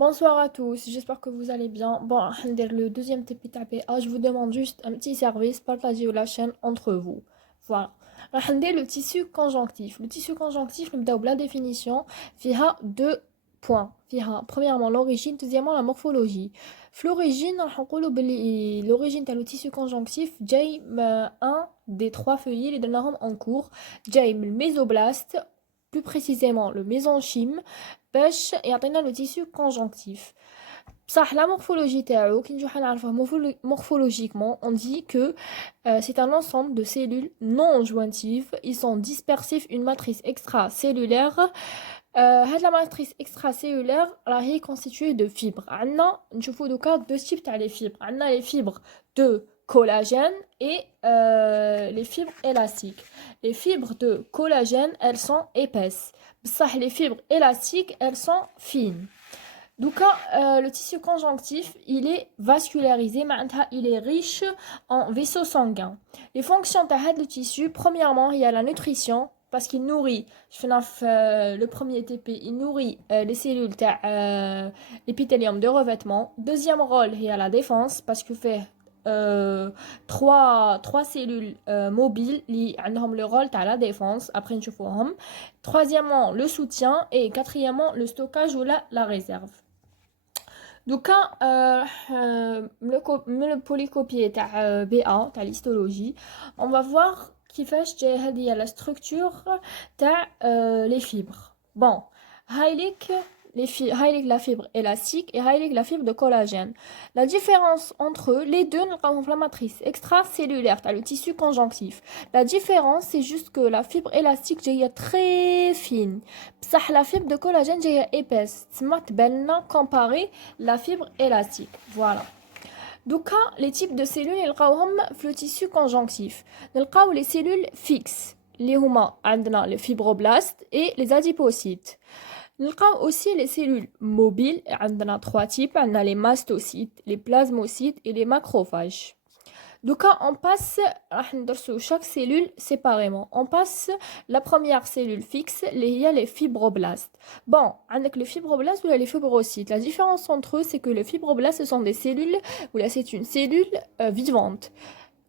Bonsoir à tous, j'espère que vous allez bien. Bon, le deuxième TPTPA, je vous demande juste un petit service, partagez la chaîne entre vous. Voilà. Le tissu conjonctif. Le tissu conjonctif, nous avons la définition, il y a deux points. Il y a premièrement l'origine, deuxièmement la morphologie. L'origine, l'origine de le tissu conjonctif, j'ai un des trois feuillets, les deux en cours. J'ai le mésoblaste, plus précisément le mésenchyme. باش يعطينا لو تيسيو كونجونكتيف بصح لا مورفولوجي تاعو كي نجيو نعرفوه morphologiquement on dit que c'est un ensemble de cellules non jointives ils sont dispersifs une matrice extracellulaire هاد la matrice extracellulaire راهي constituée de fibres عندنا نشوفو دوكا deux types تاع les fibres عندنا les fibres de collagène et les fibres élastiques. Les fibres de collagène, elles sont épaisses. بصح les fibres élastiques, elles sont fines. Donc, le tissu conjonctif, il est vascularisé, il est riche en vaisseaux sanguins. Les fonctions de le tissu, premièrement, il y a la nutrition, parce qu'il nourrit, le premier TP, il nourrit les cellules l'épithélium de revêtement. Deuxième rôle, il y a la défense, parce qu'il fait trois cellules mobiles qui ont le rôle de la défense. Après, nous verrons. Troisièmement, le soutien. Et quatrièmement, le stockage ou la réserve. Donc, le polycopier تاع BA تاع l'histologie, on va voir كيفاش جايه la structure تاع les fibres. Bon, هايليك la fibre élastique et هايليك la fibre de collagène. La différence entre les deux, nous la matrice extracellulaire, le tissu conjonctif. La différence, c'est juste que la fibre élastique est très fine. La fibre de collagène est épaisse. C'est comparé la fibre élastique. Voilà. Donc, les types de cellules, ils sont le tissu conjonctif. Nous avons les cellules fixes. Les les fibroblastes et les adipocytes. Nous avons aussi les cellules mobiles. On a trois types. On a les mastocytes, les plasmocytes et les macrophages. Donc, on passe chaque cellule séparément. On passe la première cellule fixe, il y a les fibroblastes. Bon, avec les fibroblastes ou les fibrocytes, la différence entre eux, c'est que les fibroblastes, ce sont des cellules, ou là, c'est une cellule vivante.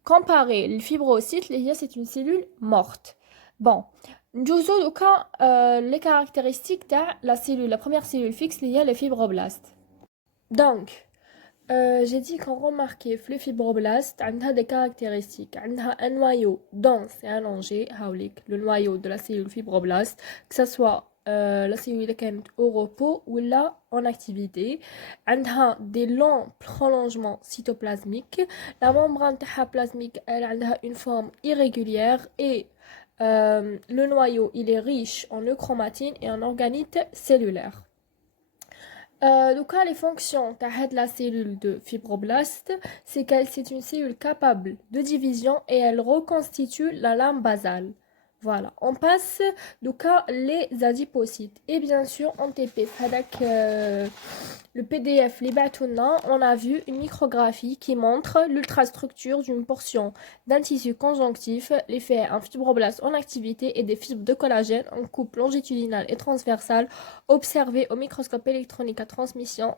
Comparé les fibrocytes, c'est une cellule morte. Bon, les caractéristiques de la première cellule fixe, il y a les fibroblastes. Donc, j'ai dit qu'on remarquait le fibroblast a des caractéristiques. On a un noyau dense et allongé, le noyau de la cellule fibroblaste, que ce soit la cellule qui est au repos ou là en activité. On a des longs prolongements cytoplasmiques. La membrane plasmique, elle a une forme irrégulière et le noyau, il est riche en euchromatine et en organite cellulaire. Donc, les fonctions de la cellule de fibroblaste, c'est qu'elle c'est une cellule capable de division et elle reconstitue la lame basale. Voilà, on passe donc les adipocytes. Et bien sûr, en TP, avec le PDF, les bâtonnats, on a vu une micrographie qui montre l'ultrastructure d'une portion d'un tissu conjonctif, l'effet un fibroblast en activité et des fibres de collagène en coupe longitudinale et transversale observées au microscope électronique à transmission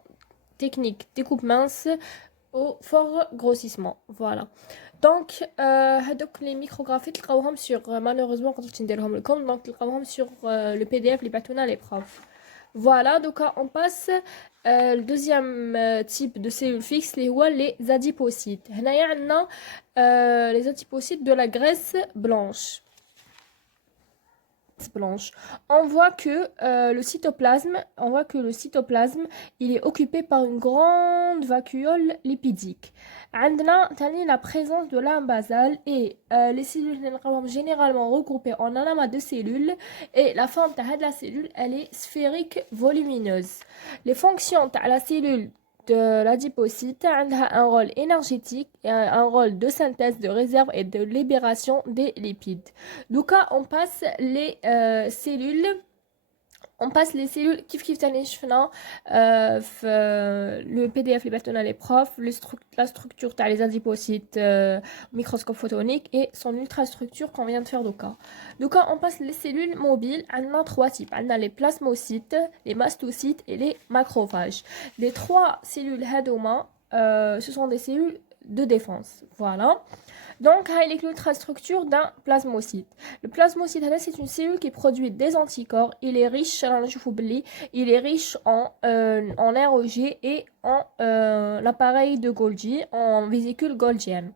technique découpe mince au fort grossissement. Voilà. Donc, les micrographies, sur malheureusement, quand tu le compte, donc sur le PDF, les bâtonnats, les profs. Voilà, donc on passe le deuxième type de cellules fixes, les adipocytes. Les adipocytes de la graisse blanche. On voit que le cytoplasme, il est occupé par une grande vacuole lipidique. عندنا la présence de lame basale et les cellules sont généralement regroupées en un amas de cellules et la forme de la cellule, elle est sphérique volumineuse. Les fonctions de la cellule de l'adipocyte a un rôle énergétique et un rôle de synthèse, de réserve et de libération des lipides. Donc, on passe les cellules on passe les cellules كيف تاني شفنا في le PDF اللي بعثنا les profs la structure تاع les adipocytes microscope photonique et son ultrastructure qu'on vient de faire donc on passe les cellules mobiles. On a trois types, on a les plasmocytes, les mastocytes et les macrophages. Les trois cellules hadouma ce sont des cellules de défense, voilà. Donc, il y a l'ultrastructure d'un plasmocyte. Le plasmocyte, c'est une cellule qui produit des anticorps. Il est riche, il est riche en REG et en l'appareil de Golgi, en vésicule golgienne.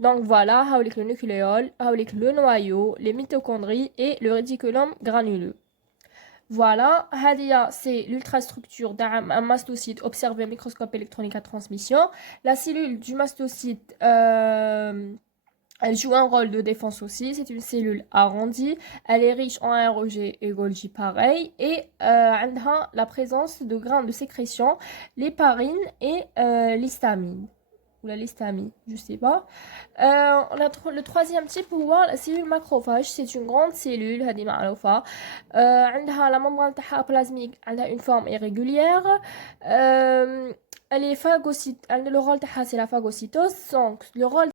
Donc voilà, avec le nucléole, avec le noyau, les mitochondries et le réticulum granuleux. Voilà, Hadia, c'est l'ultrastructure d'un mastocyte observé au microscope électronique à transmission. La cellule du mastocyte, elle joue un rôle de défense aussi. C'est une cellule arrondie. Elle est riche en REG et Golgi pareil. Et elle a la présence de grains de sécrétion, l'héparine et l'histamine. Ou la l'histamine, je sais pas. Le troisième type, la cellule macrophage. C'est une grande cellule, هذه معروفة. عندها la membrane plasmique, elle a une forme irrégulière. Elle est phagocyte, le rôle c'est la phagocytose. Donc, le rôle